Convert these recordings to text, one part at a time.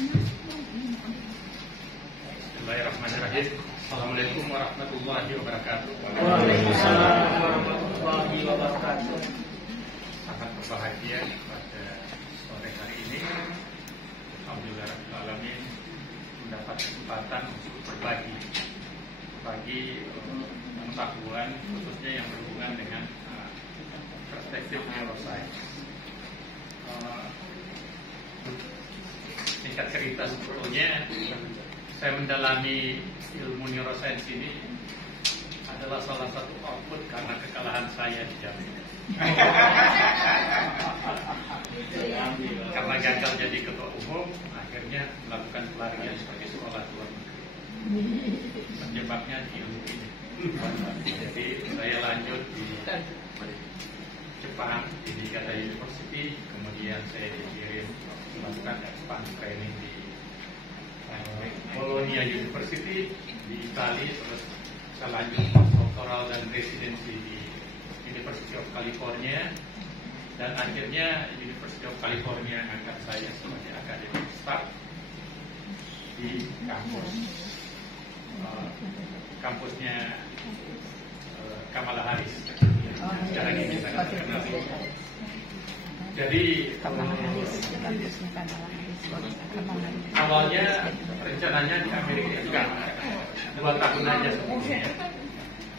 Bismillahirrahmanirrahim. Assalamualaikum warahmatullahi wabarakatuh. Waalaikumsalam warahmatullahi wabarakatuh. Sangat berbahagia pada sore hari ini. Alhamdulillahirrahmanirrahim mendapat kesempatan untuk berbagi pengetahuan khususnya yang berhubungan dengan perspektif neuroscience. Singkat cerita, sebetulnya saya mendalami ilmu neuroscience ini adalah salah satu output karena kekalahan saya di Jambi. Karena gagal jadi ketua umum, akhirnya melakukan pelarian sebagai sekolah luar negeri. Terjebaknya di ilmu ini. Jadi saya lanjut di Jepang, di Niigata University, kemudian saya dikirim melakukan advanced training di Bologna University di Italia, terus saya lanjut doktoral dan residensi di University of California, dan akhirnya University of California angkat saya sebagai akademik staff di kampusnya Kamala Harris. Sekarang ini sangat terkenal. Jadi awalnya rencananya di Amerika juga 2 tahun aja sebelumnya,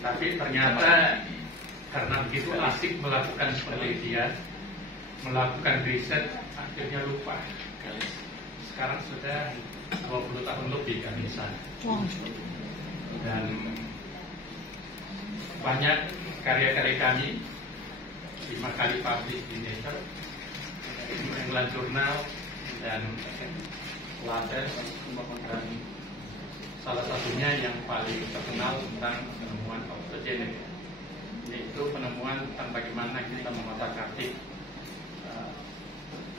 tapi ternyata karena begitu asik melakukan penelitian, melakukan riset, akhirnya lupa. Sekarang sudah 20 tahun lebih kami di sana, dan banyak karya-karya kami 5 kali publish di Nature, England Journal, dan Lancet, dan salah satunya yang paling terkenal tentang penemuan optogenik, yaitu penemuan tentang bagaimana kita mengotak-atik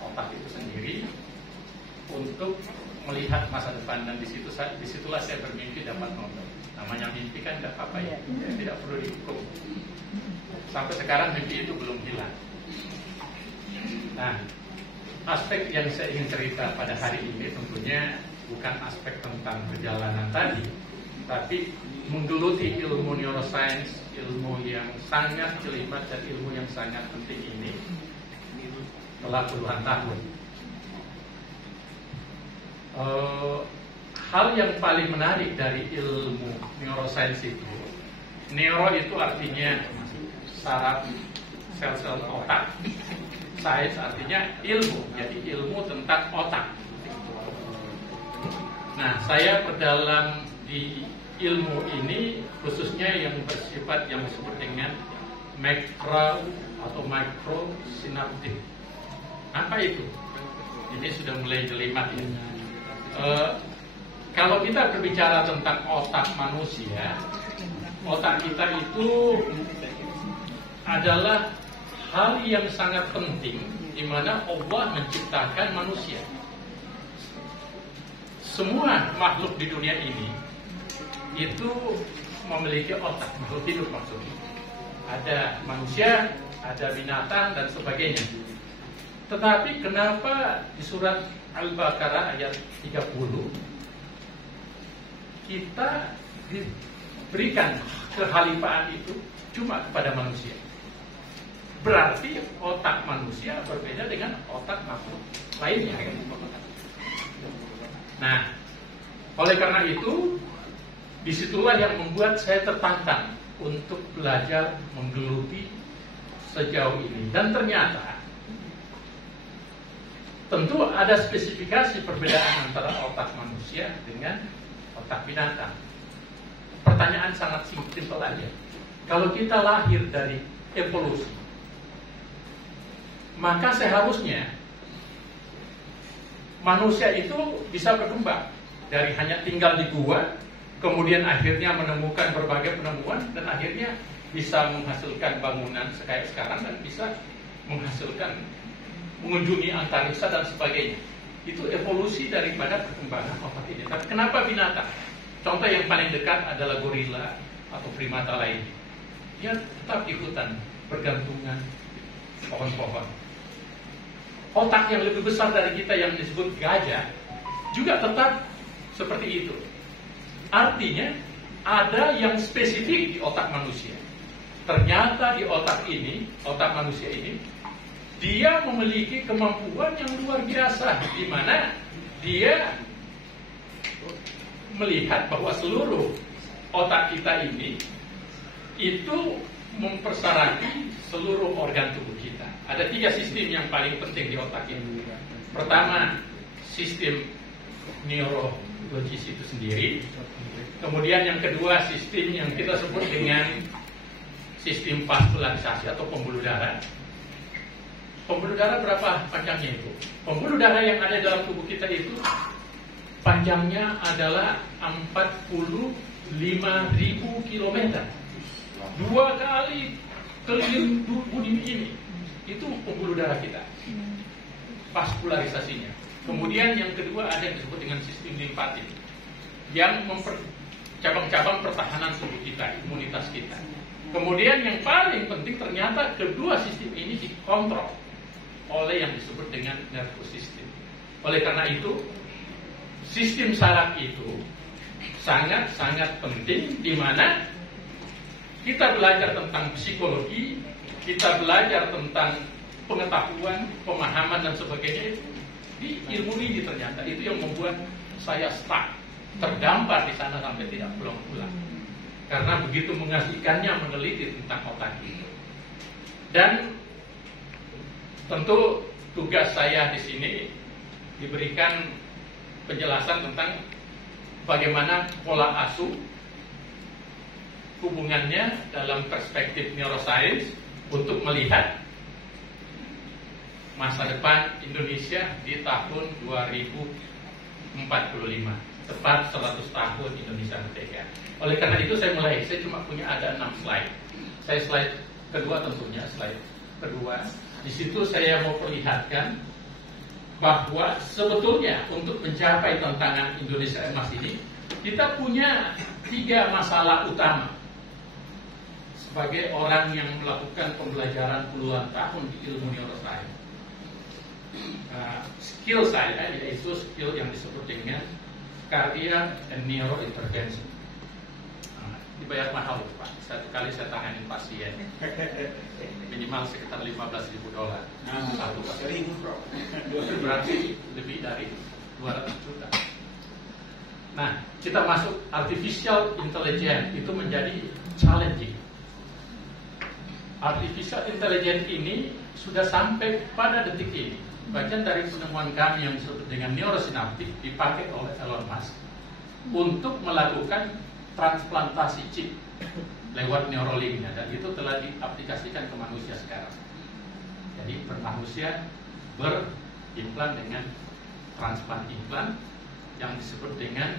otak itu sendiri untuk melihat masa depan. Dan disitulah saya bermimpi dapat Nobel. Namanya mimpi kan tidak apa-apa ya, tidak perlu dihukum. Sampai sekarang mimpi itu belum hilang. Nah, aspek yang saya ingin cerita pada hari ini tentunya bukan aspek tentang perjalanan tadi, tapi menggeluti ilmu neuroscience, ilmu yang sangat jelimet dan ilmu yang sangat penting ini telah puluhan tahun. Hal yang paling menarik dari ilmu neuroscience itu, neuro itu artinya saraf sel-sel otak, science artinya ilmu, jadi ilmu tentang otak. Nah, saya berdalam di ilmu ini khususnya yang bersifat yang disebut dengan makro atau microsinaptik. Apa itu? Ini sudah mulai jelimat ya. Kalau kita berbicara tentang otak manusia, otak kita itu adalah hal yang sangat penting di mana Allah menciptakan manusia. Semua makhluk di dunia ini itu memiliki otak, makhluk hidup maksudnya. Ada manusia, ada binatang dan sebagainya. Tetapi kenapa di surat Al-Baqarah ayat 30 kita diberikan kehalifaan itu cuma kepada manusia? Berarti otak manusia berbeda dengan otak makhluk lainnya. Nah, oleh karena itu, disitulah yang membuat saya tertantang untuk belajar menggeluti sejauh ini. Dan ternyata tentu ada spesifikasi perbedaan antara otak manusia dengan otak binatang. Pertanyaan sangat simpel aja. Kalau kita lahir dari evolusi, maka seharusnya manusia itu bisa berkembang dari hanya tinggal di gua, kemudian akhirnya menemukan berbagai penemuan, dan akhirnya bisa menghasilkan bangunan kayak sekarang, dan bisa menghasilkan mengunjungi antariksa dan sebagainya. Itu evolusi daripada perkembangan otak ini. Tapi kenapa binatang? Contoh yang paling dekat adalah gorila atau primata lainnya. Dia tetap di hutan, bergantungan pohon-pohon. Otak yang lebih besar dari kita yang disebut gajah juga tetap seperti itu. Artinya ada yang spesifik di otak manusia. Ternyata di otak manusia ini, dia memiliki kemampuan yang luar biasa, di mana dia melihat bahwa seluruh otak kita ini itu mempersarati seluruh organ tubuh kita. Ada 3 sistem yang paling penting di otak ini. Pertama, sistem neurologis itu sendiri. Kemudian yang kedua, sistem yang kita sebut dengan sistem vaskularisasi atau pembuluh darah. Pembuluh darah berapa panjangnya itu? Pembuluh darah yang ada dalam tubuh kita itu panjangnya adalah 45.000 km. 2 kali keliling bumi ini. Itu pembuluh darah kita, vaskularisasinya. Kemudian yang kedua ada yang disebut dengan sistem limfatik, yang cabang-cabang pertahanan tubuh kita, imunitas kita. Kemudian yang paling penting ternyata kedua sistem ini dikontrol oleh yang disebut dengan nervous system. Oleh karena itu, sistem saraf itu sangat-sangat penting, di mana kita belajar tentang psikologi, kita belajar tentang pengetahuan, pemahaman dan sebagainya itu di ilmu ini. Ternyata itu yang membuat saya stuck, terdampar di sana sampai tidak pulang-pulang. Karena begitu mengasihkannya meneliti tentang otak itu. Dan tentu tugas saya di sini diberikan penjelasan tentang bagaimana pola asuh hubungannya dalam perspektif neuroscience untuk melihat masa depan Indonesia di tahun 2045, tepat 100 tahun Indonesia merdeka. Oleh karena itu saya cuma punya ada 6 slide. Slide kedua tentunya, slide kedua. Di situ saya mau perlihatkan bahwa sebetulnya untuk mencapai tantangan Indonesia Emas ini, kita punya 3 masalah utama. Sebagai orang yang melakukan pembelajaran puluhan tahun di ilmu neuroscience, skill saya yaitu skill yang disebut dengan cardiac and neurointervention. Dibayar mahal Pak, satu kali saya tanganin pasien minimal sekitar $15.000 satu pasien. Berarti lebih dari 200 juta. Nah, kita masuk artificial intelligence, itu menjadi challenging. Artificial intelligence ini sudah sampai pada detik ini. Bagian dari penemuan kami yang disebut dengan neurosinaptik dipakai oleh Elon Musk untuk melakukan transplantasi chip lewat Neuralink-nya, dan itu telah diaplikasikan ke manusia sekarang. Jadi manusia berimplan dengan transplant implan yang disebut dengan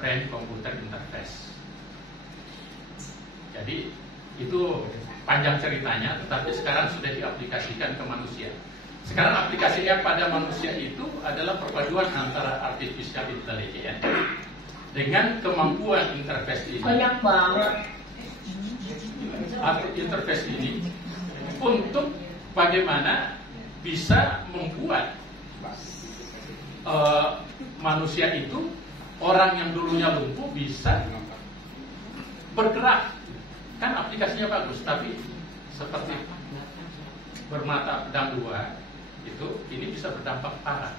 brain computer interface. Jadi itu panjang ceritanya, tetapi sekarang sudah diaplikasikan ke manusia. Sekarang aplikasinya pada manusia itu adalah perpaduan antara artificial intelligence dengan kemampuan interface ini. Banyak banget. Interface ini untuk bagaimana bisa membuat manusia itu, orang yang dulunya lumpuh bisa bergerak. Kan aplikasinya bagus, tapi seperti bermata pedang 2 itu, ini bisa berdampak parah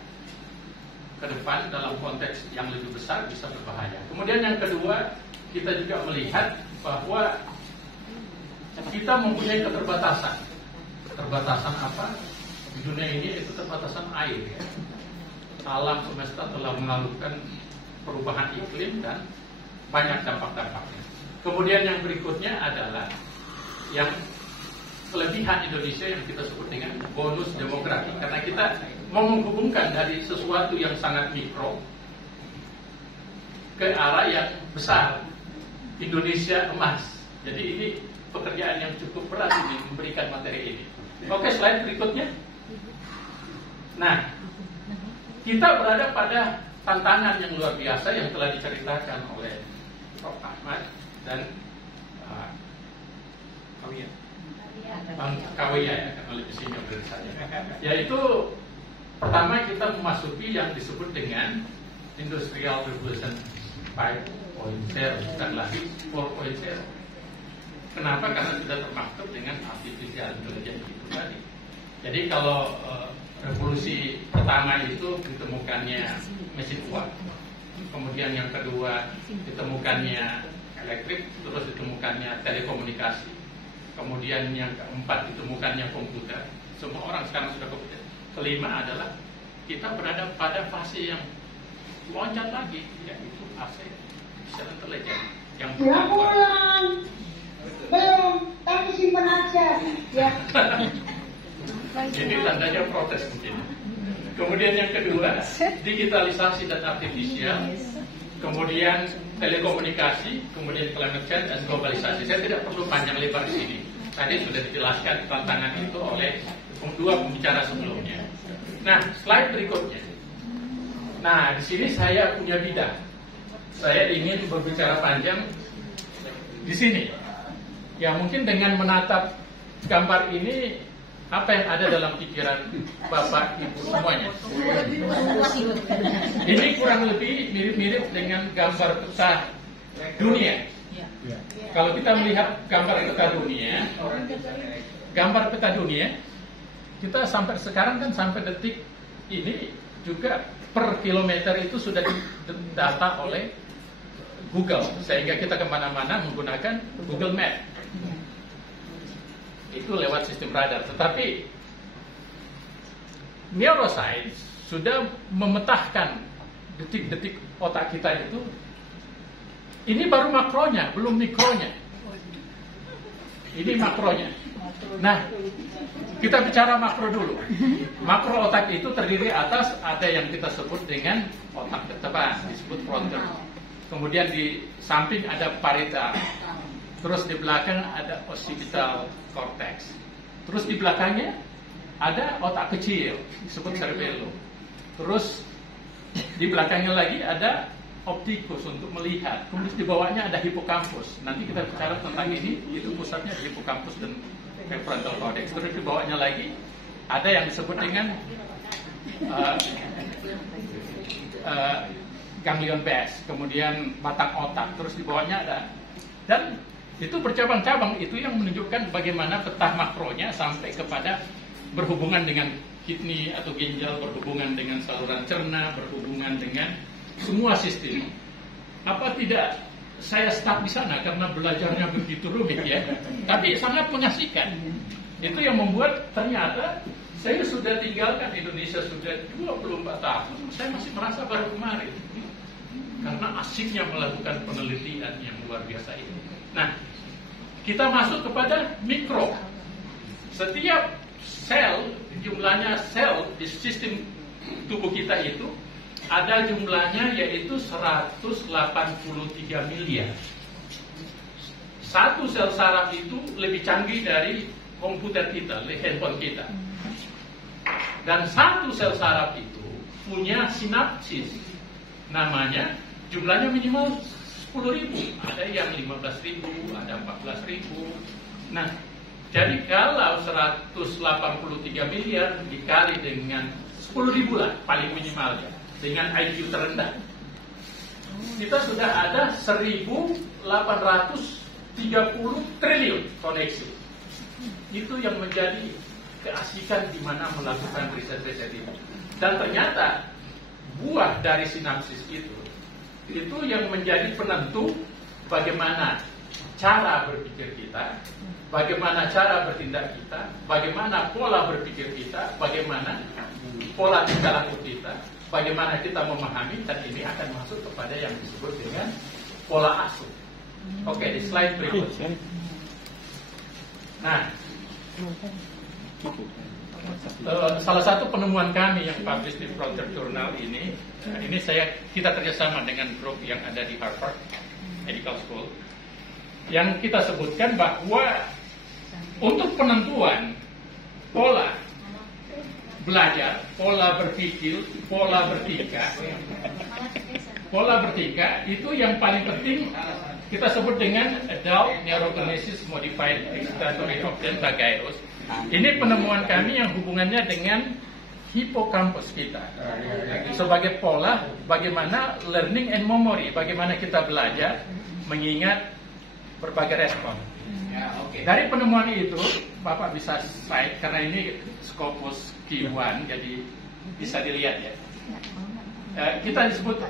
ke depan dalam konteks yang lebih besar, bisa berbahaya. Kemudian yang kedua, kita juga melihat bahwa kita mempunyai keterbatasan. Keterbatasan apa? Di dunia ini itu keterbatasan air ya. Alam semesta telah mengalami perubahan iklim dan banyak dampak-dampaknya. Kemudian yang berikutnya adalah yang kelebihan Indonesia yang kita sebut dengan bonus demografi, karena kita mau menghubungkan dari sesuatu yang sangat mikro ke arah yang besar, Indonesia emas. Jadi ini pekerjaan yang cukup berat ini, memberikan materi ini. Oke, slide berikutnya. Nah, kita berada pada tantangan yang luar biasa yang telah diceritakan oleh Prof. Ahmad dan Kawia ya, karena lebih senior dari saya. Yaitu pertama kita memasuki yang disebut dengan Industrial Revolution 5.0, bukan lagi 4.0. Kenapa? Karena sudah termaktub dengan artificial intelligence itu tadi. Jadi kalau revolusi pertama itu ditemukannya mesin uap, kemudian yang kedua ditemukannya elektrik, terus ditemukannya telekomunikasi, kemudian yang keempat ditemukannya komputer. Semua orang sekarang sudah komputer. Kelima adalah kita berada pada fase yang loncat lagi, yaitu artificial intelligence yang pulang belum, tapi simpan aja ya. Ini tandanya protes mungkin. Kemudian yang kedua, digitalisasi dan artifisial, kemudian telekomunikasi, kemudian climate change dan globalisasi. Saya tidak perlu panjang lebar di sini. Tadi sudah dijelaskan tantangan itu oleh dua pembicara sebelumnya. Nah, slide berikutnya. Nah, di sini saya punya bidang. Saya ingin berbicara panjang di sini. Ya, mungkin dengan menatap gambar ini, apa yang ada dalam pikiran Bapak Ibu semuanya? Ini kurang lebih mirip-mirip dengan gambar peta dunia. Kalau kita melihat gambar peta dunia, kita sampai sekarang kan sampai detik ini juga per kilometer itu sudah didata oleh Google, sehingga kita kemana-mana menggunakan Google Map. Itu lewat sistem radar. Tetapi neuroscience sudah memetahkan detik-detik otak kita itu. Ini baru makronya, belum mikronya. Ini makronya. Nah, kita bicara makro dulu. Makro otak itu terdiri atas ada yang kita sebut dengan otak keteban, disebut frontal. Kemudian di samping ada parietal. Terus di belakang ada occipital cortex. Terus di belakangnya ada otak kecil, disebut cerebellum. Terus di belakangnya lagi ada optikus untuk melihat. Kemudian di bawahnya ada hippocampus. Nanti kita bicara tentang ini, itu pusatnya di hippocampus dan prefrontal cortex. Terus di bawahnya lagi ada yang disebut dengan ganglion base, kemudian batang otak. Terus di bawahnya ada, dan itu bercabang-cabang. Itu yang menunjukkan bagaimana peta makronya sampai kepada berhubungan dengan kidney atau ginjal, berhubungan dengan saluran cerna, berhubungan dengan semua sistem. Apa tidak saya stuck di sana karena belajarnya begitu rumit ya? Tapi sangat mengasihkan. Itu yang membuat ternyata saya sudah tinggalkan Indonesia sudah 24 tahun, saya masih merasa baru kemarin. Karena asiknya melakukan penelitian yang luar biasa ini. Nah, kita masuk kepada mikro. Setiap sel, jumlahnya sel di sistem tubuh kita itu ada jumlahnya yaitu 183 miliar. Satu sel saraf itu lebih canggih dari komputer kita, handphone kita. Dan satu sel saraf itu punya sinapsis. Namanya jumlahnya minimal 10.000, ada yang 15.000, ada 14.000. Nah, jadi kalau 183 miliar dikali dengan 10.000 lah paling minimalnya, dengan IQ terendah, kita sudah ada 1.830 triliun koneksi. Itu yang menjadi keasikan di mana melakukan riset-riset ini. Dan ternyata buah dari sinapsis itu yang menjadi penentu bagaimana cara berpikir kita, bagaimana cara bertindak kita, bagaimana pola berpikir kita, bagaimana pola tingkah laku kita, bagaimana kita memahami, dan ini akan masuk kepada yang disebut dengan pola asuh. Oke, di slide berikutnya. Nah, salah satu penemuan kami yang publish di Frontier Journal ini kita kerjasama dengan grup yang ada di Harvard Medical School, yang kita sebutkan bahwa untuk penentuan pola belajar, pola berpikir, pola bertingkah itu yang paling penting kita sebut dengan Adult Neurogenesis Modified Excitatory Octane Gyrus. Ini penemuan kami yang hubungannya dengan hipokampus kita sebagai pola bagaimana learning and memory, bagaimana kita belajar mengingat berbagai respon. Dari penemuan itu Bapak bisa cite karena ini Scopus Q1 jadi bisa dilihat ya. Kita disebut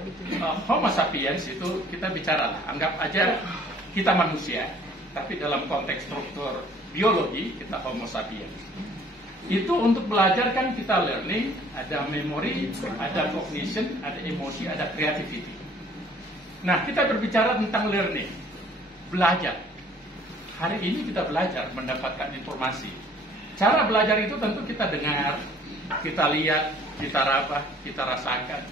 Homo sapiens itu kita bicara lah, anggap aja kita manusia, tapi dalam konteks struktur biologi kita Homo sapiens. Itu untuk belajar kan kita learning, ada memory, ada cognition, ada emosi, ada creativity. Nah, kita berbicara tentang learning, belajar. Hari ini kita belajar mendapatkan informasi. Cara belajar itu tentu kita dengar, kita lihat, kita raba, kita rasakan.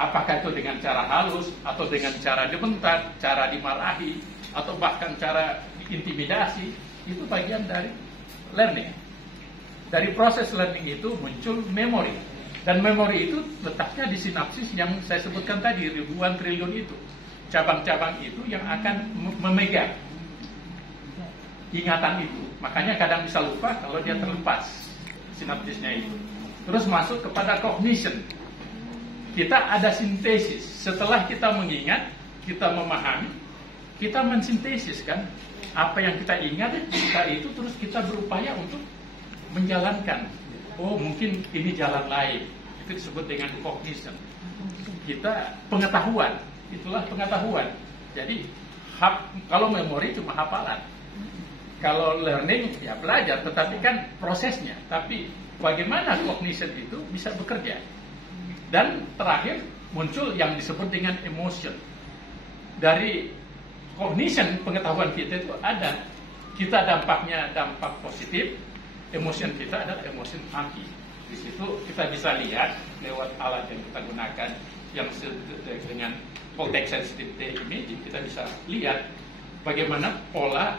Apakah itu dengan cara halus, atau dengan cara dibentak, cara dimarahi, atau bahkan cara intimidasi, itu bagian dari learning. Dari proses learning itu muncul memori. Dan memori itu letaknya di sinapsis yang saya sebutkan tadi, ribuan triliun itu. Cabang-cabang itu yang akan memegang ingatan itu. Makanya kadang bisa lupa kalau dia terlepas sinapsisnya itu. Terus masuk kepada cognition. Kita ada sintesis. Setelah kita mengingat, kita memahami, kita mensintesis kan. Apa yang kita ingat, kita itu terus kita berupaya untuk menjalankan. Oh, mungkin ini jalan lain. Itu disebut dengan cognition. Kita pengetahuan, itulah pengetahuan. Jadi kalau memori cuma hafalan. Kalau learning ya belajar, tetapi kan prosesnya. Tapi bagaimana cognition itu bisa bekerja. Dan terakhir muncul yang disebut dengan emotion. Dari cognition, pengetahuan kita itu ada. Kita dampaknya dampak positif. Emotion kita adalah emotion anti. Di situ kita bisa lihat lewat alat yang kita gunakan yang dengan context sensitive imaging, kita bisa lihat bagaimana pola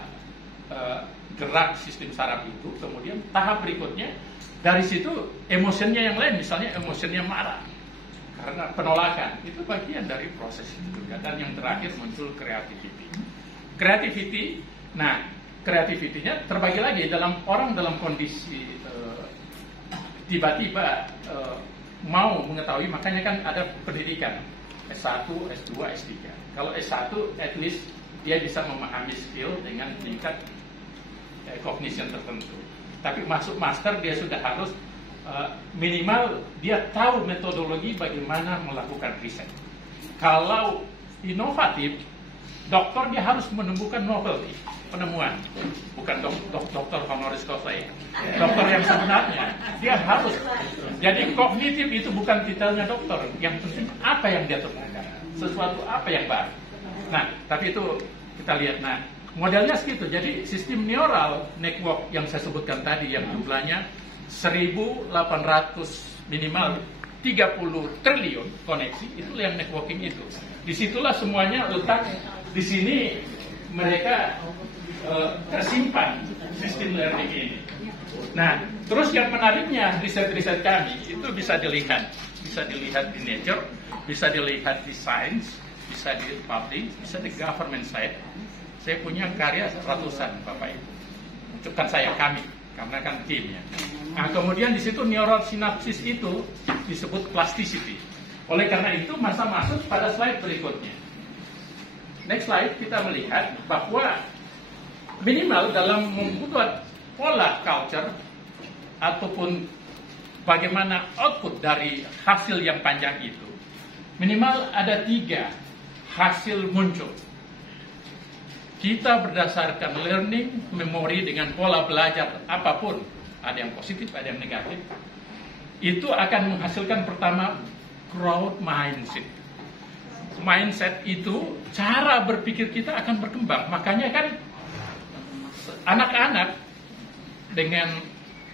gerak sistem saraf itu. Kemudian tahap berikutnya dari situ emosinya yang lain, misalnya emosinya marah karena penolakan, itu bagian dari proses itu. Dan yang terakhir muncul creativity. Nah, kreativitinya terbagi lagi dalam orang dalam kondisi tiba-tiba mau mengetahui, makanya kan ada pendidikan S1, S2, S3. Kalau S1 at least dia bisa memahami skill dengan tingkat cognition tertentu. Tapi masuk master dia sudah harus minimal dia tahu metodologi bagaimana melakukan riset. Kalau inovatif, dokter dia harus menemukan novelty, penemuan, bukan dokter honoris causa ya. Dokter yang sebenarnya dia harus. Jadi kognitif itu bukan titelnya dokter, yang penting apa yang dia temukan, sesuatu apa yang baru. Nah, tapi itu kita lihat. Nah, modelnya segitu. Jadi sistem neural network yang saya sebutkan tadi yang jumlahnya 1.800 minimal 30 triliun koneksi, itu yang networking itu. Disitulah semuanya letak. Di sini mereka tersimpan sistem learning ini. Nah, terus yang menariknya riset-riset kami itu bisa dilihat di Nature, bisa dilihat di Science, bisa di Publish, bisa di Government side. Saya punya karya ratusan Bapak Ibu. Bukan saya, kami, karena kan timnya. Nah, kemudian di situ neural synapses itu disebut plasticity. Oleh karena itu masa masuk pada slide berikutnya. Next slide, kita melihat bahwa minimal dalam membuat pola culture ataupun bagaimana output dari hasil yang panjang itu, minimal ada 3 hasil muncul. Kita berdasarkan learning, memori dengan pola belajar apapun, ada yang positif, ada yang negatif, itu akan menghasilkan pertama growth mindset. Mindset itu cara berpikir kita akan berkembang. Makanya kan anak-anak dengan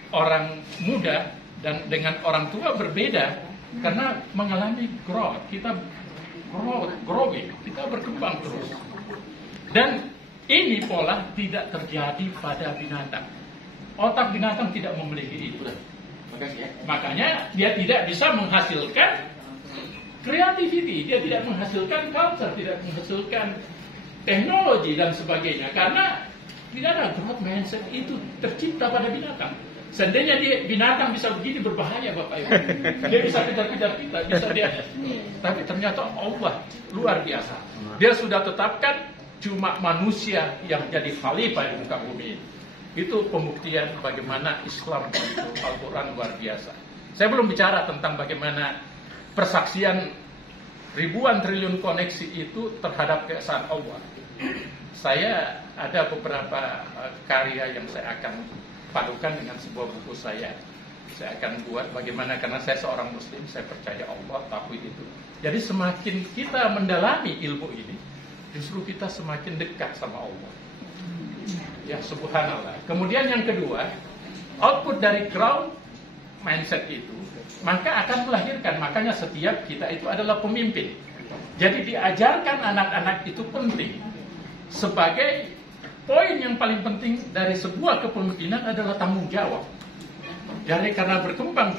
orang muda dan dengan orang tua berbeda karena mengalami growth. Kita growing, kita berkembang terus. Dan ini pola tidak terjadi pada binatang. Otak binatang tidak memiliki itu. Makanya dia tidak bisa menghasilkan creativity, dia tidak menghasilkan culture, tidak menghasilkan teknologi dan sebagainya, karena tidak ada growth mindset itu tercipta pada binatang. Seandainya dia binatang bisa begini, berbahaya Bapak Ibu. Dia bisa kejar-kejar kita, bisa dia. Tapi ternyata Allah luar biasa. Dia sudah tetapkan cuma manusia yang jadi khalifah di muka bumi ini. Itu pembuktian bagaimana Islam itu Al-Quran luar biasa. Saya belum bicara tentang bagaimana persaksian ribuan triliun koneksi itu terhadap keesaan Allah. Saya ada beberapa karya yang saya akan padukan dengan sebuah buku saya akan buat bagaimana, karena saya seorang muslim, saya percaya Allah, tauhid itu. Jadi semakin kita mendalami ilmu ini, justru kita semakin dekat sama Allah. Ya subhanallah. Kemudian yang kedua, output dari ground mindset itu maka akan melahirkan, makanya setiap kita itu adalah pemimpin. Jadi diajarkan anak-anak itu penting. Sebagai poin yang paling penting dari sebuah kepemimpinan adalah tanggung jawab. Jadi karena berkembang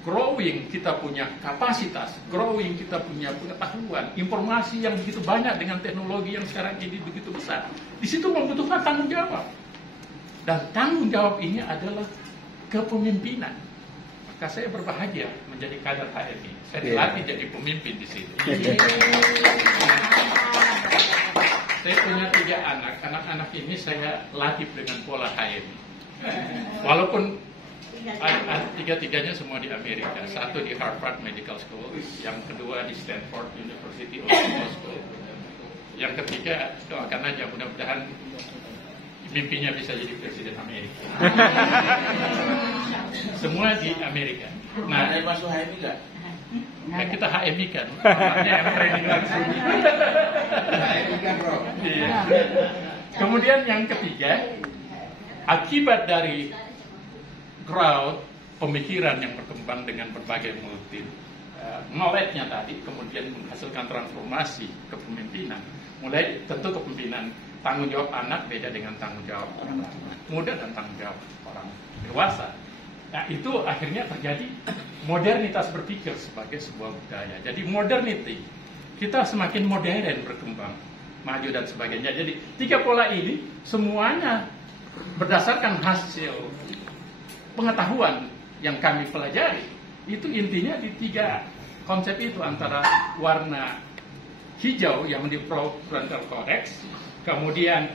growing kita punya kapasitas, growing kita punya pengetahuan, informasi yang begitu banyak dengan teknologi yang sekarang ini begitu besar. Di situ membutuhkan tanggung jawab. Dan tanggung jawab ini adalah kepemimpinan. Maka saya berbahagia menjadi kader HMI. Saya dilatih jadi pemimpin di sini. Saya punya 3 anak. Anak-anak ini saya latih dengan pola HMI. Walaupun 3-tiganya semua di Amerika. Satu di Harvard Medical School, yang kedua di Stanford University of Law School, yang ketiga doakan aja mudah-mudahan mimpinya bisa jadi presiden Amerika. Semua di Amerika. Nah, ada masuk HMI nggak? Ya kita HMI kan, makanya yang training langsung. HMI kan bro. Iya. Kemudian yang ketiga, akibat dari crowd pemikiran yang berkembang dengan berbagai multi knowledge-nya tadi, kemudian menghasilkan transformasi kepemimpinan. Mulai tentu kepemimpinan tanggung jawab anak beda dengan tanggung jawab orang muda dan tanggung jawab orang dewasa. Nah itu akhirnya terjadi modernitas berpikir sebagai sebuah budaya. Jadi modernity, kita semakin modern berkembang, maju dan sebagainya. Jadi 3 pola ini semuanya berdasarkan hasil pengetahuan yang kami pelajari. Itu intinya di 3 konsep itu, antara warna hijau yang di prefrontal cortex, kemudian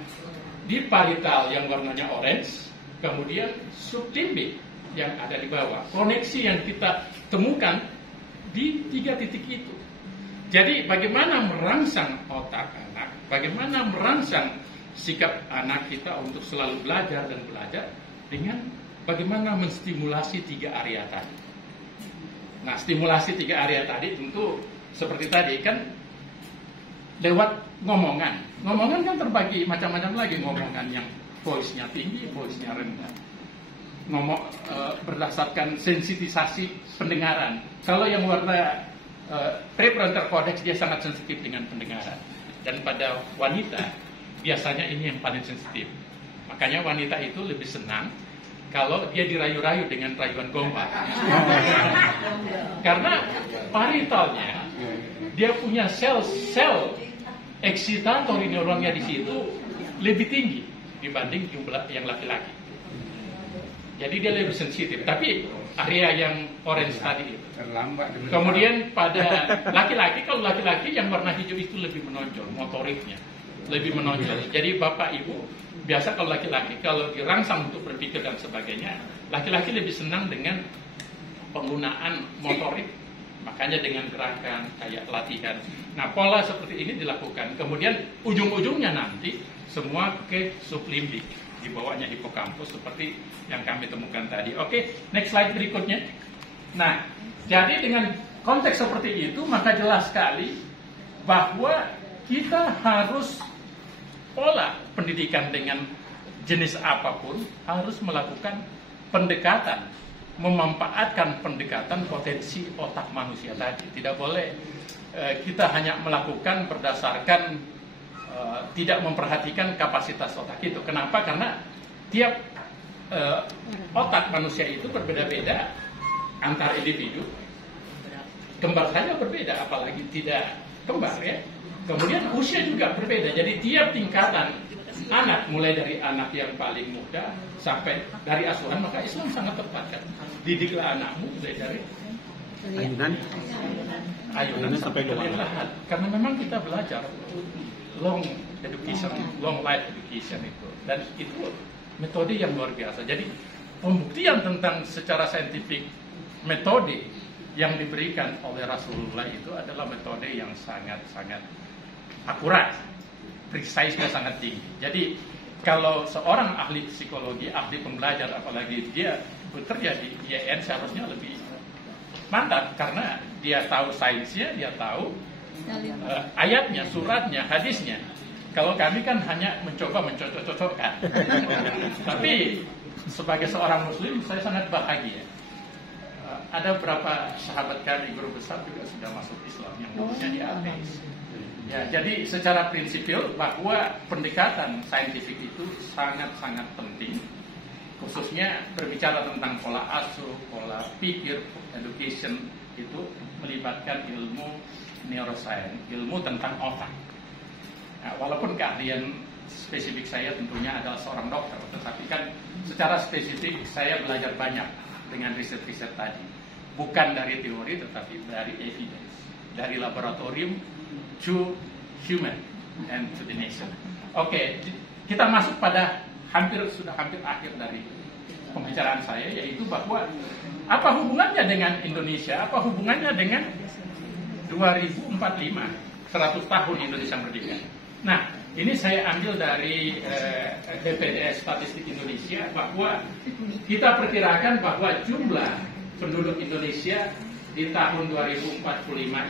di parietal yang warnanya orange, kemudian sublimbic yang ada di bawah. Koneksi yang kita temukan di 3 titik itu. Jadi bagaimana merangsang otak anak, bagaimana merangsang sikap anak kita untuk selalu belajar dan belajar dengan bagaimana menstimulasi 3 area tadi. Nah, stimulasi 3 area tadi tentu seperti tadi kan lewat ngomongan. Ngomongan kan terbagi macam-macam lagi, ngomongan yang voice-nya tinggi, voice-nya rendah. Berdasarkan sensitisasi pendengaran. Kalau yang warna prefrontal cortex dia sangat sensitif dengan pendengaran. Dan pada wanita biasanya ini yang paling sensitif. Makanya wanita itu lebih senang kalau dia dirayu-rayu dengan rayuan gombal. Karena parietalnya dia punya sel excitatory neuronnya di situ lebih tinggi dibanding jumlah yang laki-laki. Jadi dia lebih sensitif. Tapi area yang orange tadi itu terlambat. Kemudian pada laki-laki, kalau laki-laki yang warna hijau itu lebih menonjol, motoriknya lebih menonjol. Jadi bapak ibu biasa kalau laki-laki kalau dirangsang untuk berpikir dan sebagainya, laki-laki lebih senang dengan penggunaan motorik. Makanya dengan gerakan kayak latihan. Nah pola seperti ini dilakukan. Kemudian ujung-ujungnya nanti semua ke sublimbik, di bawahnya hipokampus seperti yang kami temukan tadi. Oke, next slide berikutnya. Nah, jadi dengan konteks seperti itu maka jelas sekali bahwa kita harus pola pendidikan dengan jenis apapun harus melakukan pendekatan, memanfaatkan pendekatan potensi otak manusia tadi. Tidak boleh kita hanya melakukan berdasarkan tidak memperhatikan kapasitas otak itu. Kenapa? Karena tiap otak manusia itu berbeda-beda antar individu. Kembar saja berbeda, apalagi tidak kembar ya. Kemudian usia juga berbeda. Jadi tiap tingkatan anak, mulai dari anak yang paling muda sampai dari asuhan, maka Islam sangat tepat kan. Didiklah anakmu mulai dari ayunan sampai kelelahan. Karena memang kita belajar long education, long life education itu, dan itu metode yang luar biasa. Jadi pembuktian tentang secara saintifik metode yang diberikan oleh Rasulullah itu adalah metode yang sangat-sangat akurat, precise-nya sangat tinggi. Jadi kalau seorang ahli psikologi, ahli pembelajar, apalagi dia bekerja di IAIN, seharusnya lebih mantap karena dia tahu sainsnya, dia tahu ayatnya, suratnya, hadisnya. Kalau kami kan hanya mencoba mencocok-cocokkan. Tapi sebagai seorang muslim saya sangat bahagia. Ada beberapa sahabat kami, guru besar juga sudah masuk Islam yang dulunya di ateis. Ya, jadi secara prinsipil bahwa pendekatan saintifik itu sangat-sangat penting, khususnya berbicara tentang pola asuh, pola pikir, education itu melibatkan ilmu neuroscience, ilmu tentang otak. Nah, walaupun keahlian spesifik saya tentunya adalah seorang dokter, tetapi kan secara spesifik saya belajar banyak dengan riset-riset tadi, bukan dari teori tetapi dari evidence, dari laboratorium to human and to the nation. Oke, kita masuk pada sudah hampir akhir dari pembicaraan saya, yaitu bahwa apa hubungannya dengan Indonesia, apa hubungannya dengan 2045, 100 tahun Indonesia merdeka. Nah, ini saya ambil dari BPS Statistik Indonesia, bahwa kita perkirakan bahwa jumlah penduduk Indonesia di tahun 2045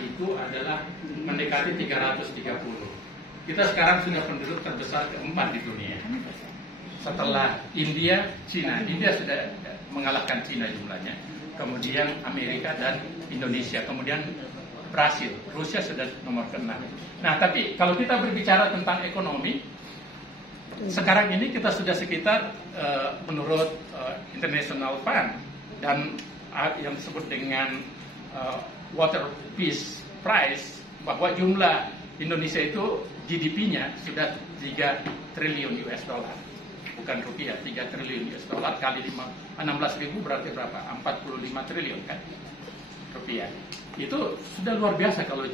itu adalah mendekati 330. Kita sekarang sudah penduduk terbesar keempat di dunia. Setelah India, Cina. India sudah mengalahkan Cina jumlahnya. Kemudian Amerika dan Indonesia. Kemudian Brasil. Rusia sudah nomor ke-6. Nah, tapi kalau kita berbicara tentang ekonomi, sekarang ini kita sudah sekitar menurut International Fund dan yang disebut dengan Water Peace Prize, bahwa jumlah Indonesia itu GDP-nya sudah 3 triliun US dollar. Bukan rupiah, 3 triliun US dollar kali 16.000 berarti berapa? 45 triliun kan rupiah. Itu sudah luar biasa kalau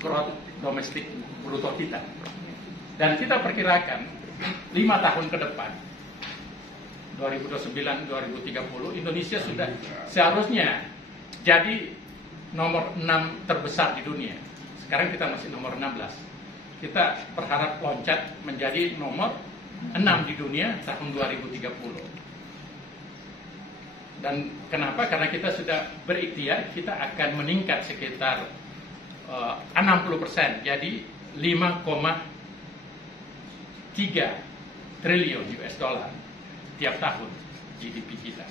growth domestik bruto kita. Dan kita perkirakan 5 tahun ke depan, 2029-2030, Indonesia sudah seharusnya jadi nomor 6 terbesar di dunia. Sekarang kita masih nomor 16. Kita berharap loncat menjadi nomor 6 di dunia tahun 2030. Dan kenapa? Karena kita sudah berikhtiar, kita akan meningkat sekitar 60%, jadi 5,3 triliun US dollar tiap tahun GDP kita.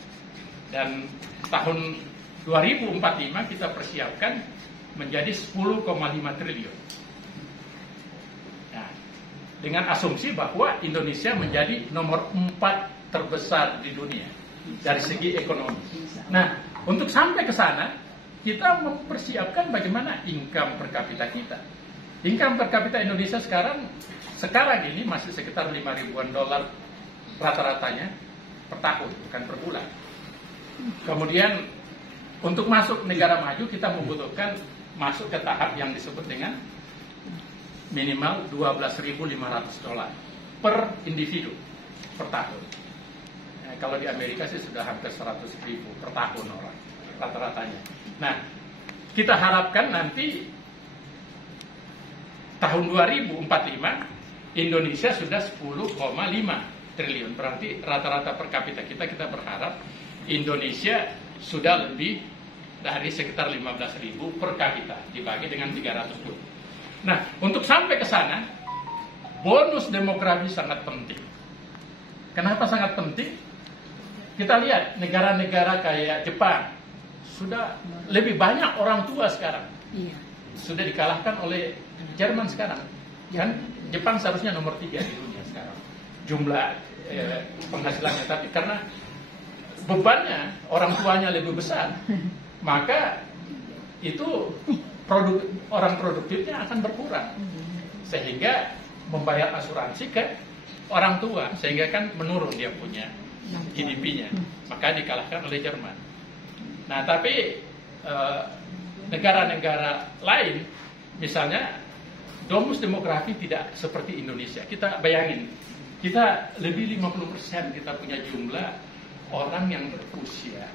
Dan tahun 2045 kita persiapkan menjadi 10,5 triliun. Nah, dengan asumsi bahwa Indonesia menjadi nomor 4 terbesar di dunia dari segi ekonomi. Nah, untuk sampai ke sana, kita mempersiapkan bagaimana income per kapita kita. Income per kapita Indonesia sekarang ini masih sekitar 5 ribuan dolar rata-ratanya per tahun, bukan per bulan. Kemudian untuk masuk negara maju kita membutuhkan masuk ke tahap yang disebut dengan minimal 12.500 dolar per individu per tahun. Kalau di Amerika sih sudah hampir 100.000 per tahun orang rata-ratanya. Nah, kita harapkan nanti tahun 2045 Indonesia sudah 10,5 triliun. Berarti rata-rata per kapita kita berharap Indonesia sudah lebih dari sekitar 15.000 per kapita dibagi dengan 300. Nah, untuk sampai ke sana bonus demografi sangat penting. Kenapa sangat penting? Kita lihat negara-negara kayak Jepang sudah lebih banyak orang tua sekarang. Sudah dikalahkan oleh Jerman sekarang. Kan Jepang seharusnya nomor 3 di dunia sekarang jumlah penghasilannya, tapi karena bebannya orang tuanya lebih besar, maka itu orang produktifnya akan berkurang, sehingga membayar asuransi ke orang tua, sehingga kan menurun dia punya GDP-nya, maka dikalahkan oleh Jerman. Nah, tapi negara-negara lain, misalnya domus demografi tidak seperti Indonesia. Kita bayangin, kita lebih 50% kita punya jumlah orang yang berusia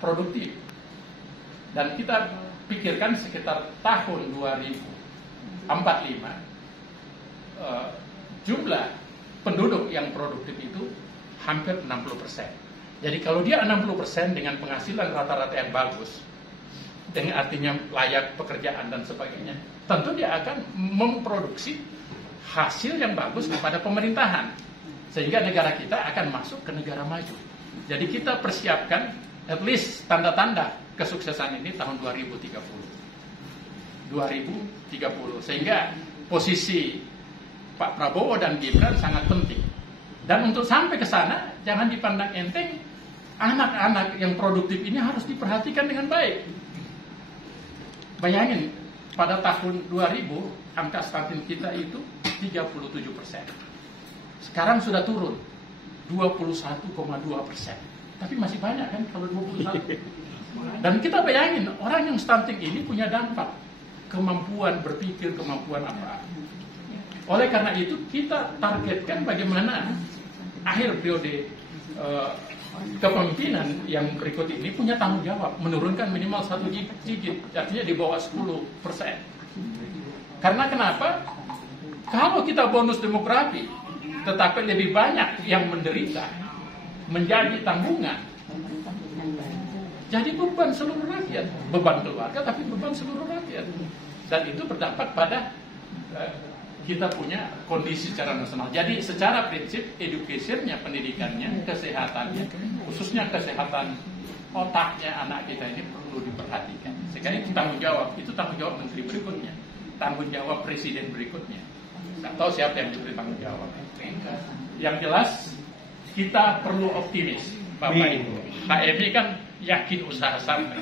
produktif. Dan kita pikirkan sekitar tahun 2045 jumlah penduduk yang produktif itu hampir 60%. Jadi kalau dia 60% dengan penghasilan rata-rata yang bagus, dengan artinya layak pekerjaan dan sebagainya, tentu dia akan memproduksi hasil yang bagus kepada pemerintahan, sehingga negara kita akan masuk ke negara maju. Jadi kita persiapkan at least tanda-tanda kesuksesan ini tahun 2030, sehingga posisi Pak Prabowo dan Gibran sangat penting. Dan untuk sampai ke sana, jangan dipandang enteng, anak-anak yang produktif ini harus diperhatikan dengan baik. Bayangin, pada tahun 2000, angka stunting kita itu 37%. Sekarang sudah turun, 21,2%. Tapi masih banyak kan kalau 21. Dan kita bayangin, orang yang stunting ini punya dampak, kemampuan berpikir, kemampuan apa. Oleh karena itu, kita targetkan bagaimana akhir periode kepemimpinan yang berikut ini punya tanggung jawab menurunkan minimal 1 digit, artinya di bawah 10%. Karena kenapa? Kalau kita bonus demografi, tetapi lebih banyak yang menderita, menjadi tanggungan, jadi beban seluruh rakyat, beban keluarga, tapi beban seluruh rakyat. Dan itu berdampak pada kita punya kondisi secara nasional. Jadi secara prinsip education-nya, pendidikannya, kesehatannya, khususnya kesehatan otaknya anak kita ini perlu diperhatikan. Sehingga itu tanggung jawab menteri berikutnya, tanggung jawab presiden berikutnya. Nggak tahu siapa yang diberi tanggung jawab. Yang jelas kita perlu optimis, Bapak Ibu. HMI kan yakin usaha sampai.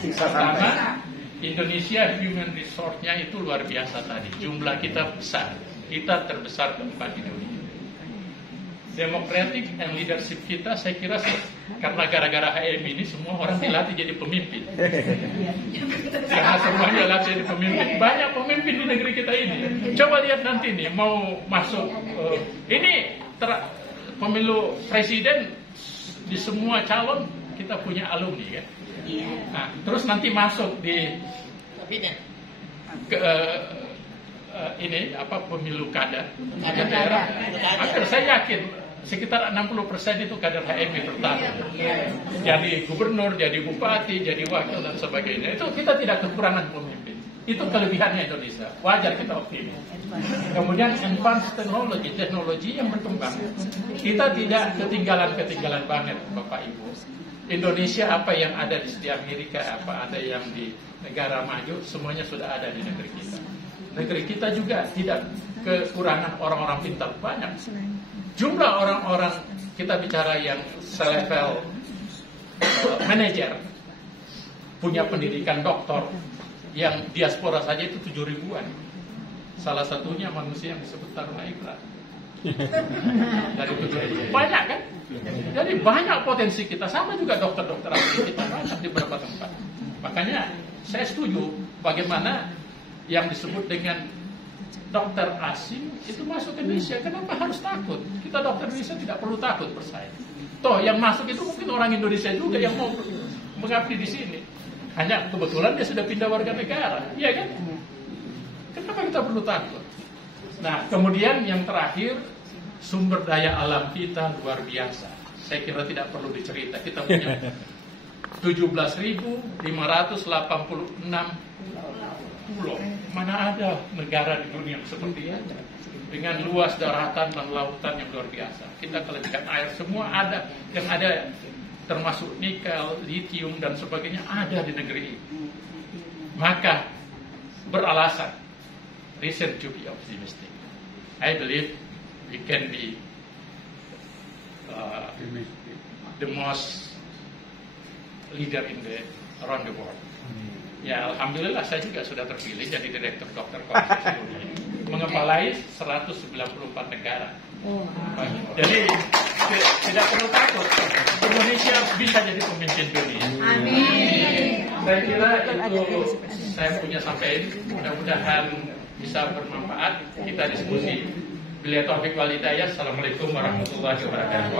Pertama, Indonesia human resource-nya itu luar biasa tadi. Jumlah kita besar. Kita terbesar keempat di dunia. Democratic and leadership kita, saya kira karena gara-gara HMI ini semua orang dilatih jadi pemimpin. Karena semuanya latih jadi pemimpin. Banyak pemimpin di negeri kita ini. Coba lihat nanti nih, mau masuk ini pemilu presiden di semua calon kita punya alumni kan. Nah, terus nanti masuk di pemilu kader daerah. Akhir saya yakin sekitar 60% itu kader HMI bertahun. Jadi gubernur, jadi bupati, jadi wakil dan sebagainya. Itu kita tidak kekurangan pemimpin. Itu kelebihannya Indonesia. Wajar kita optimis. Kemudian advanced teknologi yang berkembang. Kita tidak ketinggalan banget, Bapak Ibu. Indonesia apa yang ada di Amerika, apa ada yang di negara maju, semuanya sudah ada di negeri kita. Negeri kita juga tidak kekurangan orang-orang pintar, banyak. Jumlah orang-orang kita bicara yang selevel manajer, punya pendidikan doktor, yang diaspora saja itu 7.000-an. Salah satunya manusia yang disebut Taruna Ikra. Dari 7.000. Banyak kan? Jadi banyak potensi kita, sama juga dokter-dokter asing kita banyak di beberapa tempat. Makanya saya setuju bagaimana yang disebut dengan dokter asing itu masuk ke Indonesia. Kenapa harus takut? Kita dokter Indonesia tidak perlu takut bersaing. Toh yang masuk itu mungkin orang Indonesia juga yang mau mengabdi di sini. Hanya kebetulan dia sudah pindah warga negara, iya kan? Kenapa kita perlu takut? Nah, kemudian yang terakhir, sumber daya alam kita luar biasa. Saya kira tidak perlu dicerita. Kita punya 17.586 pulau. Mana ada negara di dunia seperti itu? Dengan luas daratan dan lautan yang luar biasa. Kita kelebihan air semua ada, yang ada termasuk nikel, lithium dan sebagainya ada di negeri ini. Maka beralasan, reason to be optimistic. I believe we can be the most leader in around the world. Ya, alhamdulillah saya juga sudah terpilih jadi direktur dokter Komisi Dunia. mengepalai 194 negara. Jadi tidak perlu takut, Indonesia bisa jadi pemimpin dunia. Amin. Saya kira itu saya punya sampai mudah-mudahan bisa bermanfaat. Kita diskusi. Bila taufik wal hidayah. Assalamualaikum warahmatullahi wabarakatuh.